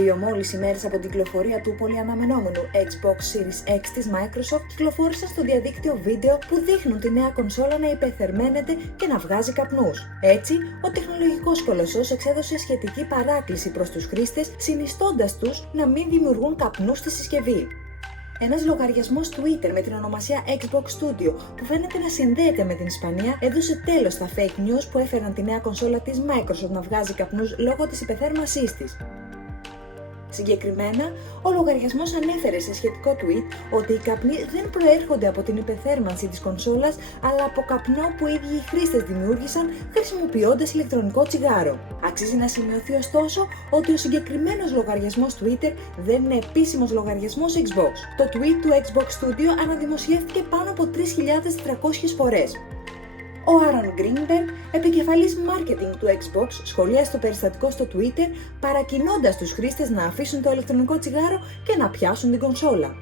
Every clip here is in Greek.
2 μόλις ημέρες από την κυκλοφορία του πολυαναμενόμενου Xbox Series X της Microsoft, κυκλοφόρησαν στο διαδίκτυο βίντεο που δείχνουν τη νέα κονσόλα να υπερθερμαίνεται και να βγάζει καπνούς. Έτσι, ο τεχνολογικός κολοσσός εξέδωσε σχετική παράκληση προς τους χρήστες, συνιστώντας τους να μην δημιουργούν καπνούς στη συσκευή. Ένας λογαριασμός Twitter με την ονομασία Xbox Studio, που φαίνεται να συνδέεται με την Ισπανία, έδωσε τέλος στα fake news που έφεραν τη νέα κονσόλα της Microsoft να βγάζει καπνούς λόγω της υπερθέρμανσής της. Συγκεκριμένα, ο λογαριασμός ανέφερε σε σχετικό tweet ότι οι καπνοί δεν προέρχονται από την υπερθέρμανση της κονσόλας, αλλά από καπνό που οι ίδιοι οι χρήστες δημιούργησαν χρησιμοποιώντας ηλεκτρονικό τσιγάρο. Αξίζει να σημειωθεί ωστόσο ότι ο συγκεκριμένος λογαριασμός Twitter δεν είναι επίσημος λογαριασμός Xbox. Το tweet του Xbox Studio αναδημοσιεύτηκε πάνω από 3.400 φορές. Ο Άρον Γκρίνμπεργκ, επικεφαλής marketing του Xbox, σχολίασε το περιστατικό στο Twitter, παρακινώντας τους χρήστες να αφήσουν το ηλεκτρονικό τσιγάρο και να πιάσουν την κονσόλα.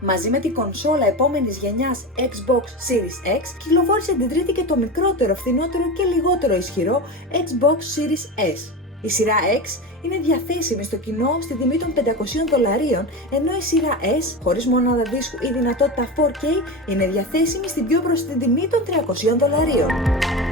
Μαζί με την κονσόλα επόμενης γενιάς Xbox Series X, κυκλοφόρησε την τρίτη και το μικρότερο, φθηνότερο και λιγότερο ισχυρό Xbox Series S. Η σειρά X είναι διαθέσιμη στο κοινό στη τιμή των $500, ενώ η σειρά S, χωρίς μονάδα δίσκου ή δυνατότητα 4K, είναι διαθέσιμη στην πιο προσιτή τιμή των $300.